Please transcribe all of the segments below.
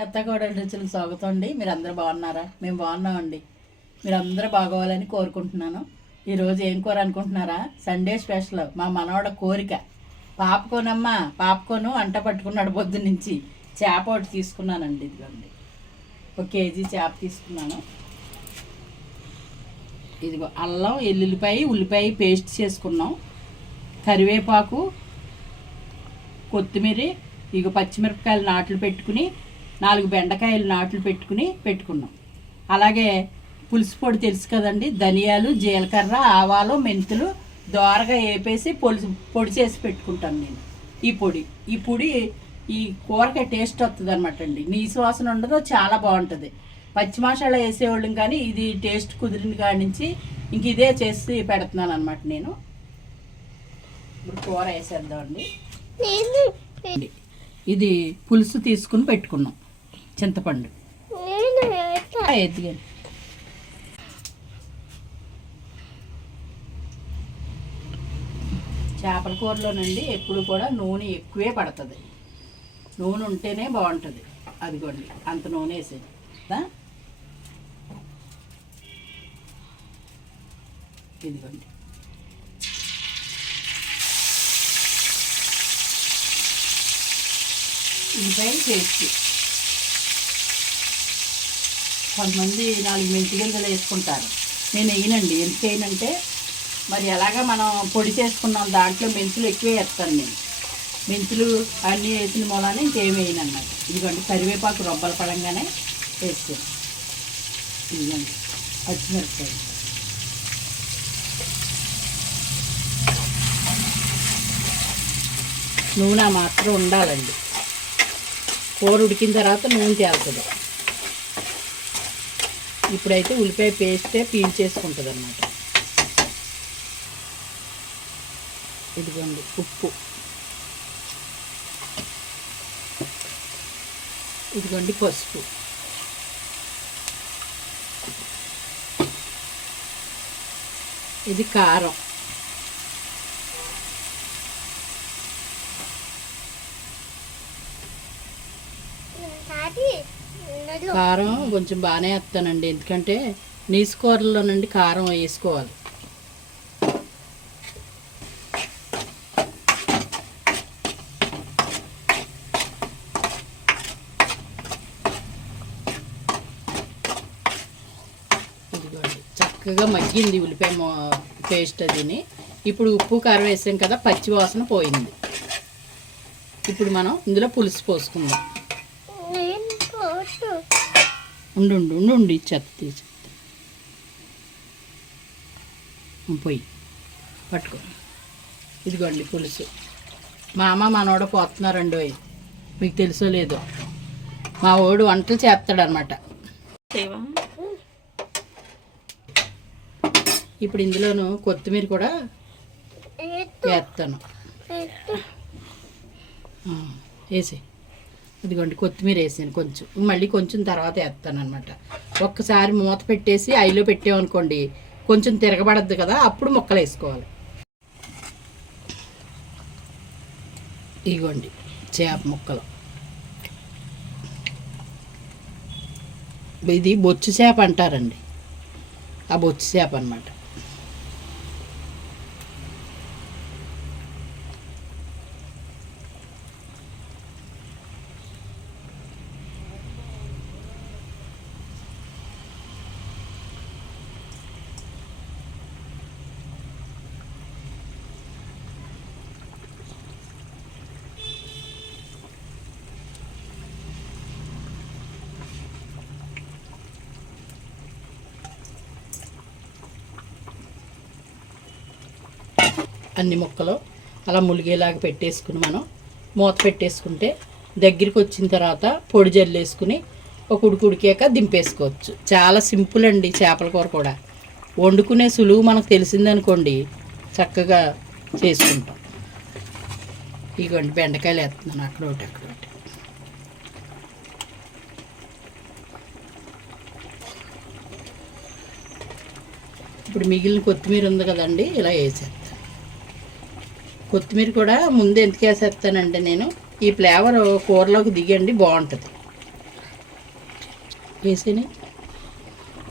అత్తకోడలి రుచులకు స్వాగతం అండి. మీరు అందరూ బాగున్నారా? మేము బాగున్నామండి. మీరు అందరూ బాగోవాలని కోరుకుంటున్నాను. ఈరోజు ఏం కూర అనుకుంటున్నారా? సండే స్పెషల్ మా మనవడ కోరిక. పాపకోనమ్మా పాపకోను అంట పట్టుకున్నాడు పొద్దు నుంచి. చేప ఒకటి తీసుకున్నానండి. ఇదిగోండి 1 కేజీ చేప తీసుకున్నాను. ఇదిగో అల్లం ఎల్లుల్లిపాయ ఉల్లిపాయ పేస్ట్ చేసుకున్నాం. కరివేపాకు కొత్తిమీర ఇక పచ్చిమిరపకాయలు నాట్లు పెట్టుకుని 4 బెండకాయలు నాట్లు పెట్టుకున్నాం. అలాగే పులుసు పొడి తెలుసు కదండి, ధనియాలు జీలకర్ర ఆవాలు మెంతులు దోరగా వేపేసి పొడి చేసి పెట్టుకుంటాను నేను. ఈ పొడి ఈ కూరకి టేస్ట్ వస్తుంది అనమాట అండి. నీసు వాసన ఉండదు, చాలా బాగుంటుంది. పచ్చి మసాలా వేసేవాళ్ళం కానీ ఇది టేస్ట్ కుదిరిన కాడి నుంచి ఇంక ఇదే చేసి పెడుతున్నాను అనమాట నేను. ఇప్పుడు కూర వేసేద్దామండి. ఇది పులుసు తీసుకుని పెట్టుకున్నాం, చింతపండు ఎదిగండి. చేపల కూరలోనండి ఎప్పుడు కూడా నూనె ఎక్కువే పడుతుంది. నూనె ఉంటేనే బాగుంటుంది. అదిగోండి అంత నూనె వేసేది. ఇదిగోండి ఉల్లిపాయ పేస్ట్. కొంతమంది 4 మెంతి గింజలు వేసుకుంటారు, నేను వేయనండి. ఎందుకు వేయనంటే మరి ఎలాగా మనం పొడి చేసుకున్నాం దాంట్లో మెంతులు ఎక్కువ వేస్తాను నేను. మెంతులు అన్నీ వేసిన మూలానే ఇంకేం వేయను అన్నమాట. ఇదిగోండి కరివేపాకు రొబ్బల పడంగానే వేస్తాను. ఇదిగోండి పచ్చిమిరపకాయలు, నూనె మాత్రం ఉండాలండి. కూర ఉడికిన తర్వాత నూనె తేలుతుంది. ఇప్పుడైతే ఉల్లిపాయ పేస్టే పీల్చేసుకుంటుంది అన్నమాట. ఇదిగోండి ఉప్పు, ఇదిగోండి పసుపు, ఇది కారం, కారం కొంచెం బాగానే వేస్తానండి. ఎందుకంటే నీసు కూరలోనండి కారం వేసుకోవాలి. ఇదిగోండి చక్కగా మగ్గింది ఉల్లిపాయ పేస్ట్ అదిని. ఇప్పుడు ఉప్పు కారం వేసాం కదా, పచ్చి వాసన పోయింది. ఇప్పుడు మనం ఇందులో పులుసు పోసుకుందాం. ఉండు చెత్త తీసి పోయి పట్టుకో. ఇదిగోండి పులుసు. మా అమ్మ మనోడ పోతున్నారండి. మీకు తెలుసో లేదో, మా వాడు వంటలు చేస్తాడనమాట. ఇప్పుడు ఇందులోను కొత్తిమీర కూడా వేస్తాను. వేసి ఇదిగోండి కొత్తిమీర వేసాను కొంచెం, మళ్ళీ కొంచెం తర్వాత వేస్తాను అనమాట. ఒక్కసారి మూత పెట్టేసి ఐలో పెట్టామనుకోండి కొంచెం తిరగబడద్దు కదా, అప్పుడు ముక్కలు వేసుకోవాలి. ఇదిగోండి చేప ముక్కలు. ఇది బొచ్చు చేప అంటారండి, ఆ బొచ్చు చేప అనమాట. అన్ని ముక్కలు అలా ములిగేలాగా పెట్టేసుకుని మనం మూత పెట్టేసుకుంటే దగ్గరికి వచ్చిన తర్వాత పొడి జల్లేసుకుని ఒక ఉడికాక దింపేసుకోవచ్చు. చాలా సింపుల్ అండి చేపల కూర కూడా. వండుకునే సులువు మనకు తెలిసిందనుకోండి చక్కగా చేసుకుంటాం. ఇదిగోండి బెండకాయలు వేస్తున్నాను అక్కడ ఒకటి అక్కడ ఒకటి. ఇప్పుడు మిగిలిన కొత్తిమీర ఉంది కదండి, ఇలా వేసేస్తాను. కొత్తిమీర కూడా ముందు ఎందుకు వేసేస్తానంటే నేను ఈ ఫ్లేవర్ కూరలోకి దిగండి బాగుంటుంది. వేసేని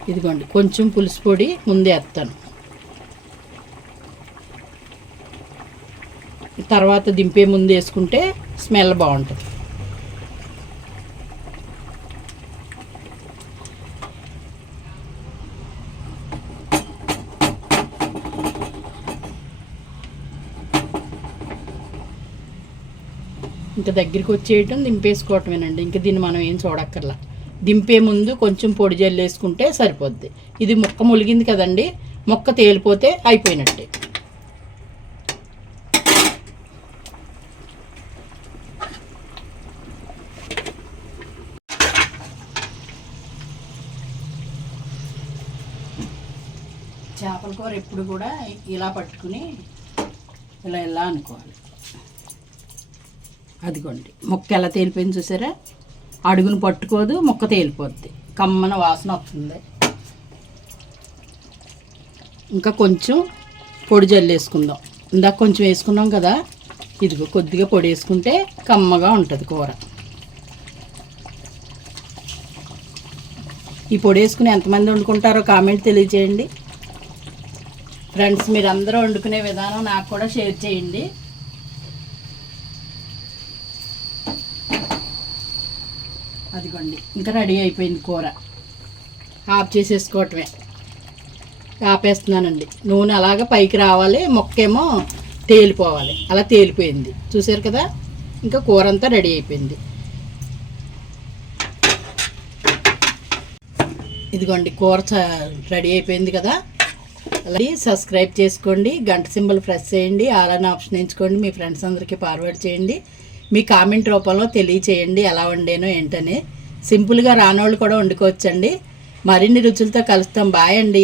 ఇదిగోండి కొంచెం పులుసు పొడి ముందే వేస్తాను, తర్వాత దింపే ముందు వేసుకుంటే స్మెల్ బాగుంటుంది. ఇంకా దగ్గరికి వచ్చేయటం దింపేసుకోవటమేనండి. ఇంకా దీన్ని మనం ఏం చూడక్కర్లా. దింపే ముందు కొంచెం పొడి జల్లు వేసుకుంటే సరిపోద్ది. ఇది ముక్క ములిగింది కదండి, ముక్క తేలిపోతే అయిపోయినట్టే. చేపల కూర ఎప్పుడు కూడా ఇలా పట్టుకుని ఇలా అనుకోవాలి. అదిగోండి ముక్క ఎలా తేలిపోయింది చూసారా, అడుగును పట్టుకోదు, ముక్క తేలిపోద్ది, కమ్మన వాసన వస్తుంది. ఇంకా కొంచెం పొడి జల్లు వేసుకుందాం. ఇందాక కొంచెం వేసుకున్నాం కదా, ఇదిగో కొద్దిగా పొడి వేసుకుంటే కమ్మగా ఉంటుంది కూర. ఈ పొడి వేసుకుని ఎంతమంది వండుకుంటారో కామెంట్ తెలియజేయండి ఫ్రెండ్స్. మీరు అందరూ వండుకునే విధానం నాకు కూడా షేర్ చేయండి. అదిగోండి ఇంకా రెడీ అయిపోయింది కూర, ఆఫ్ చేసేసుకోవటమే. ఆపేస్తున్నానండి. నూనె అలాగ పైకి రావాలి, మొక్కేమో తేలిపోవాలి. అలా తేలిపోయింది చూసారు కదా. ఇంకా కూర అంతా రెడీ అయిపోయింది. ఇదిగోండి కూర రెడీ అయిపోయింది కదా. అలాగే సబ్స్క్రైబ్ చేసుకోండి, గంట సింబల్ ప్రెస్ చేయండి, ఆల్ అని ఆప్షన్ ఎంచుకోండి, మీ ఫ్రెండ్స్ అందరికీ ఫార్వర్డ్ చేయండి. మీ కామెంట్ రూపంలో తెలియచేయండి ఎలా వండానో ఏంటని. సింపుల్గా రానోళ్ళు కూడా వండుకోవచ్చండి. మరిన్ని రుచులతో కలుస్తాం. బాయ్ అండి.